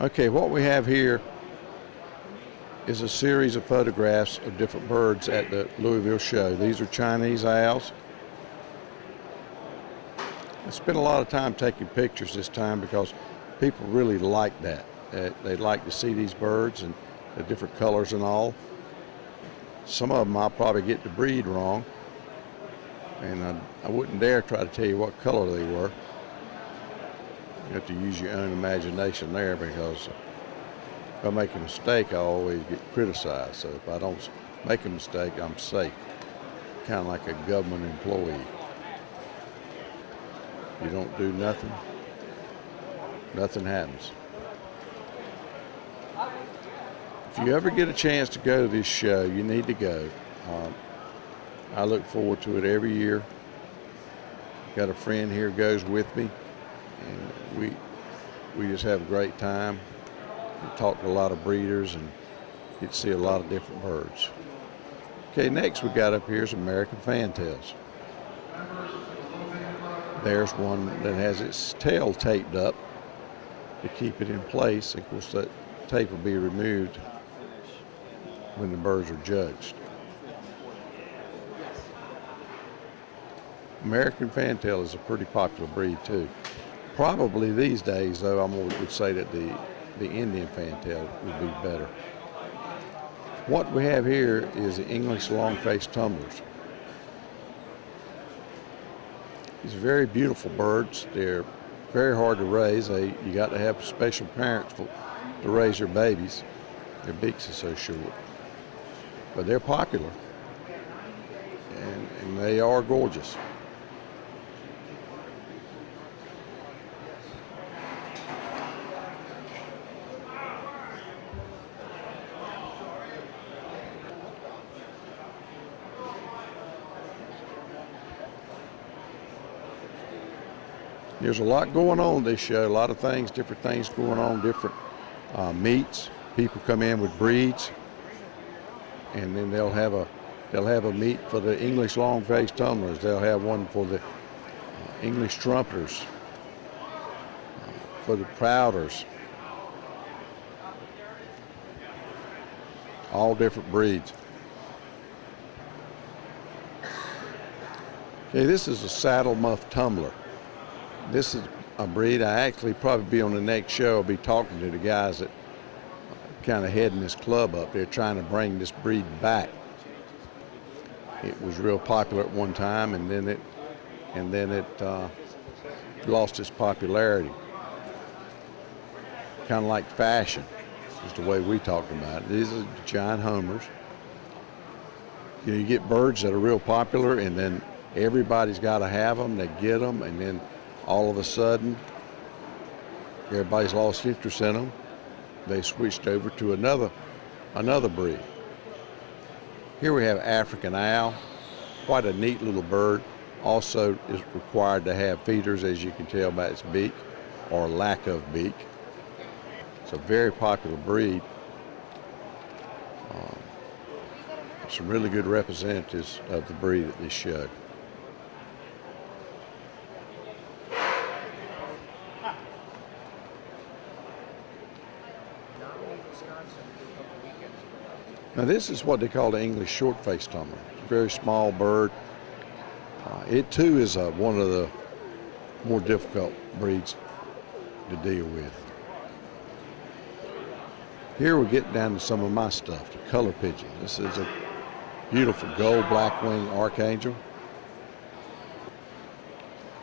Okay, what we have here is a series of photographs of different birds at the Louisville show. These are Chinese owls. I spent a lot of time taking pictures this time because people really like that. They like to see these birds and the different colors and all. Some of them I'll probably get the breed wrong, and I wouldn't dare try to tell you what color they were. You have to use your own imagination there, because if I make a mistake, I always get criticized. So if I don't make a mistake, I'm safe. Kind of like a government employee. You don't do nothing, nothing happens. If you ever get a chance to go to this show, you need to go. I look forward to it every year. Got a friend here who goes with me, and we just have a great time. We talk to a lot of breeders and get to see a lot of different birds. Okay, next we got up here is American fantails. There's one that has its tail taped up to keep it in place. Of course, that tape will be removed when the birds are judged. American fantail is a pretty popular breed too. Probably these days, though, I would say that the Indian fantail would be better. What we have here is the English long-faced tumblers. These are very beautiful birds. They're very hard to raise. You got to have special parents to raise their babies. Their beaks are so short. But they're popular, and they are gorgeous. There's a lot going on this show, a lot of things, different things going on, different meets. People come in with breeds, and then they'll have a meet for the English long-faced tumblers. They'll have one for the English trumpeters, for the prouders, all different breeds. Okay, this is a saddle muff tumbler. This is a breed I actually probably be on the next show. I'll be talking to the guys that kind of heading this club up. They're trying to bring this breed back. It was real popular at one time, and then it lost its popularity. Kind of like fashion is the way we talk about it. These are giant homers. You know, you get birds that are real popular, and then everybody's got to have them. They get them, and then all of a sudden, everybody's lost interest in them. They switched over to another breed. Here we have African owl, quite a neat little bird. Also is required to have feeders, as you can tell by its beak, or lack of beak. It's a very popular breed. Some really good representatives of the breed at this show. Now this is what they call the English short-faced tumbler. It's a very small bird. It too is one of the more difficult breeds to deal with. Here we're getting down to some of my stuff, the color pigeon. This is a beautiful gold black-winged archangel.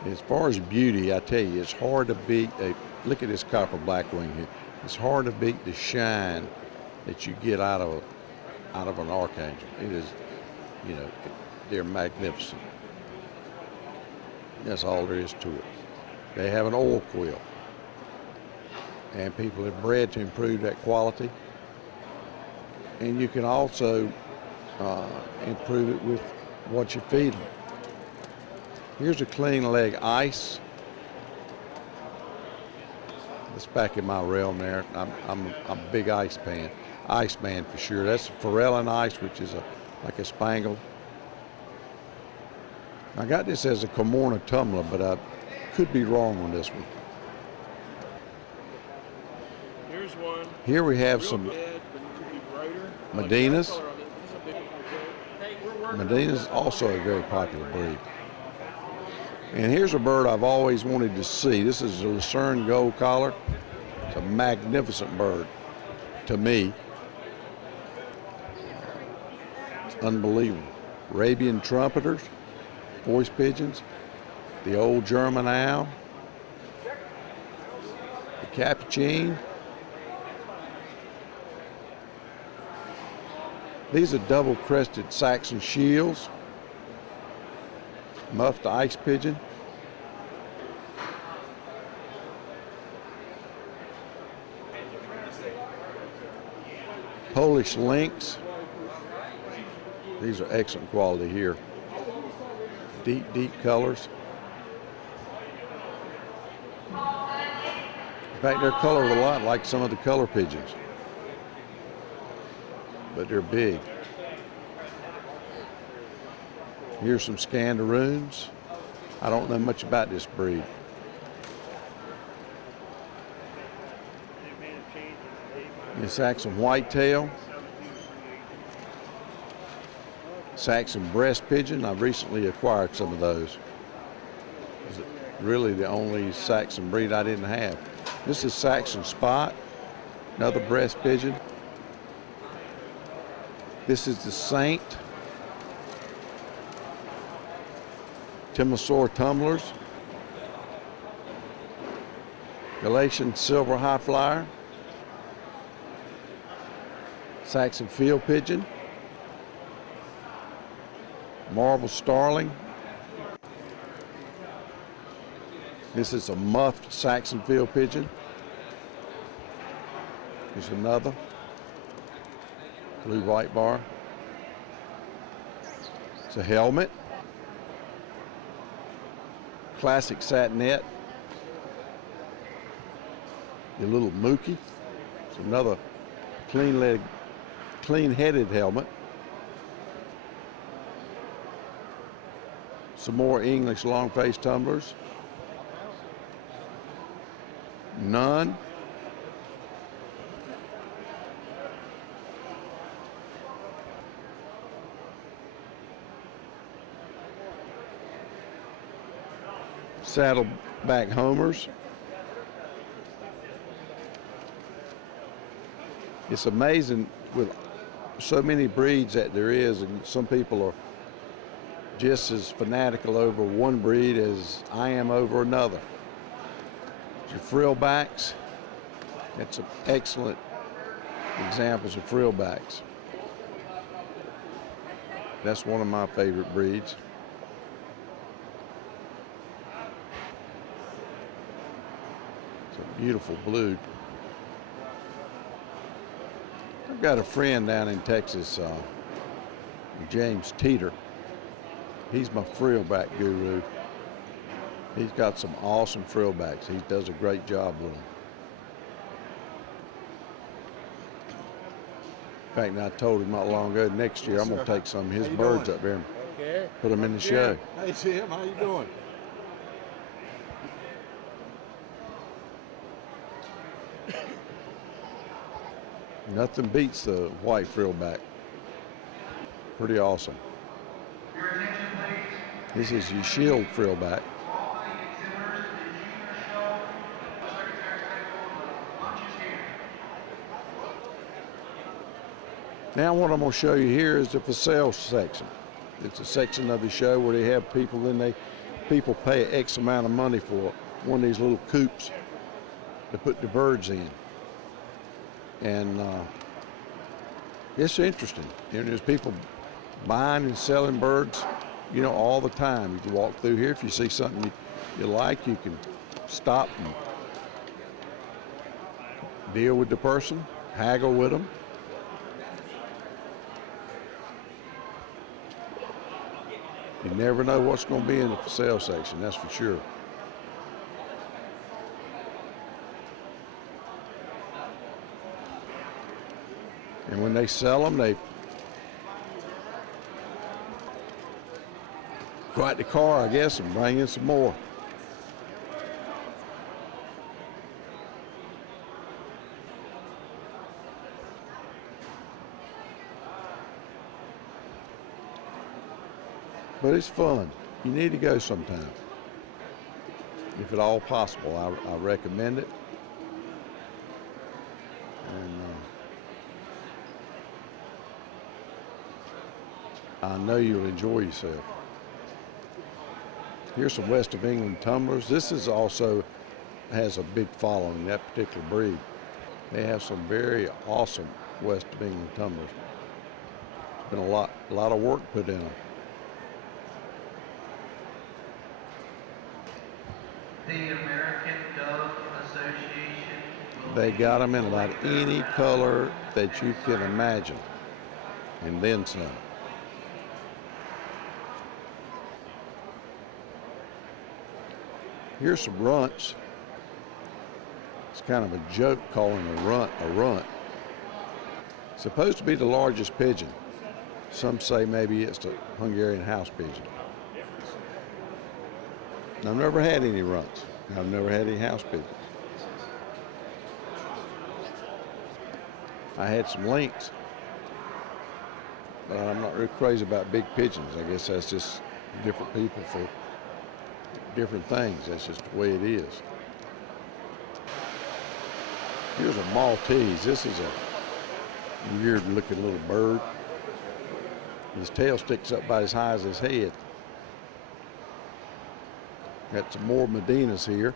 As far as beauty, I tell you, it's hard to beat. Look at this copper blackwing here. It's hard to beat the shine that you get out of an archangel. It is, you know, they're magnificent. That's all there is to it. They have an oil quill, and people have bred to improve that quality. And you can also improve it with what you feed them. Here's a clean leg ice. It's back in my realm there. I'm a big ice man for sure. That's a Forellin ice, which is like a spangled. I got this as a Comorna tumbler, but I could be wrong on this one. Here's one. Here we have Real some dead, but it could be brighter. Medinas. I like that color on it. This is a big one. Medina is also a very popular breed. And here's a bird I've always wanted to see. This is a Lucerne gold collar. It's a magnificent bird to me. It's unbelievable. Arabian trumpeters, voice pigeons, the old German owl, the capuchin. These are double-crested Saxon shields, muffed ice pigeon, Polish lynx. These are excellent quality here. Deep, deep colors. In fact, they're colored a lot like some of the color pigeons, but they're big. Here's some Scandaroons. I don't know much about this breed. The Saxon whitetail, Saxon breast pigeon. I've recently acquired some of those. It's really the only Saxon breed I didn't have. This is Saxon spot, another breast pigeon. This is the Saint, Timisaur tumblers, Galatian silver high flyer, Saxon field pigeon, marble starling. This is a muffed Saxon field pigeon. Here's another blue white bar. It's a helmet. Classic satinette. The little Mookie. It's another clean-headed helmet. Some more English long-faced tumblers. None. Saddleback homers. It's amazing with so many breeds that there is, and some people are just as fanatical over one breed as I am over another. Your frillbacks, that's some excellent examples of frillbacks. That's one of my favorite breeds. It's a beautiful blue. I've got a friend down in Texas, James Teeter. He's my frillback guru. He's got some awesome frillbacks. He does a great job with them. In fact, I told him not long ago, next year I'm going to take some of his birds up there and put them in the show. Hey, Jim, how you doing? Nothing beats the white frillback. Pretty awesome. This is your shield frillback. Now what I'm going to show you here is the for sale section. It's a section of the show where they have people, people pay X amount of money for one of these little coops to put the birds in. And it's interesting. You know, there's people buying and selling birds, you know, all the time. You can walk through here. If you see something you like, you can stop and deal with the person, haggle with them. You never know what's going to be in the for sale section, that's for sure. And when they sell them, they go out the car, I guess, and bring in some more. but it's fun. You need to go sometime. If at all possible, I recommend it. And I know you'll enjoy yourself. Here's some West of England tumblers. This is also has a big following, that particular breed. They have some very awesome West of England tumblers. There's been a lot of work put in them. The American Dove Association. They got them in about any color that you can imagine, and then some. Here's some runts. It's kind of a joke calling a runt. It's supposed to be the largest pigeon. Some say maybe it's the Hungarian house pigeon. I've never had any runts. I've never had any house pigeons. I had some lynx, but I'm not really crazy about big pigeons. I guess that's just different people for different things. That's just the way it is. Here's a Maltese. This is a weird looking little bird. His tail sticks up about as high as his head. Got some more Medinas here.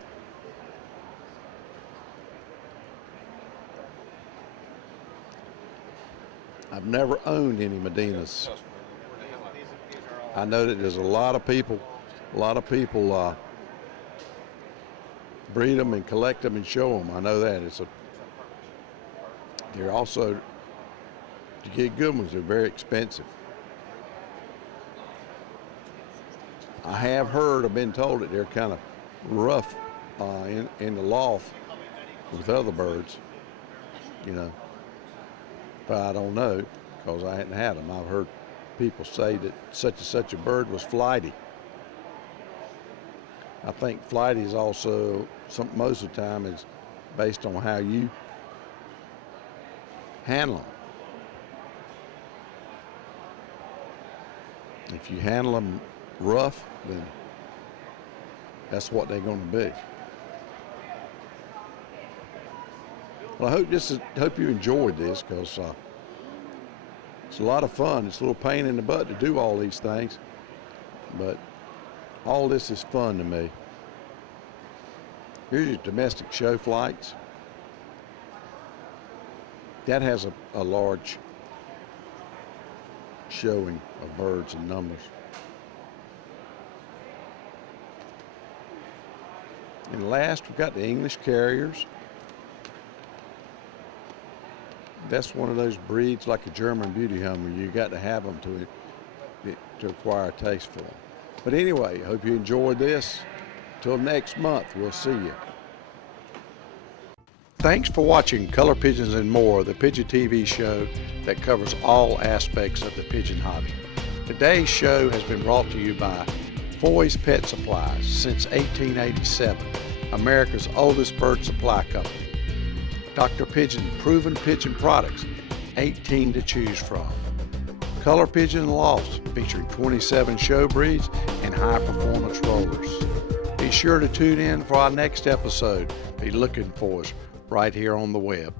I've never owned any Medinas. I know that there's a lot of people breed them and collect them and show them. I know that. They're also, to get good ones, they're very expensive. I have heard, I've been told that they're kind of rough in the loft with other birds, you know. But I don't know, because I hadn't had them. I've heard people say that such and such a bird was flighty. I think flighty is also, most of the time, is based on how you handle them. If you handle them rough, then that's what they're going to be. Well, I hope you enjoyed this, because it's a lot of fun. It's a little pain in the butt to do all these things, but all this is fun to me. Here's your domestic show flights. That has a large showing of birds and numbers. And last, we've got the English carriers. That's one of those breeds like a German beauty hummer. You got to have them to acquire a taste for them. But anyway, I hope you enjoyed this. Till next month, we'll see you. Thanks for watching Color Pigeons and More, the Pigeon TV show that covers all aspects of the pigeon hobby. Today's show has been brought to you by Foy's Pet Supplies, since 1887, America's oldest bird supply company. Dr. Pigeon proven pigeon products, 18 to choose from. Color Pigeon Lofts, featuring 27 show breeds and high performance rollers. Be sure to tune in for our next episode. Be looking for us right here on the web.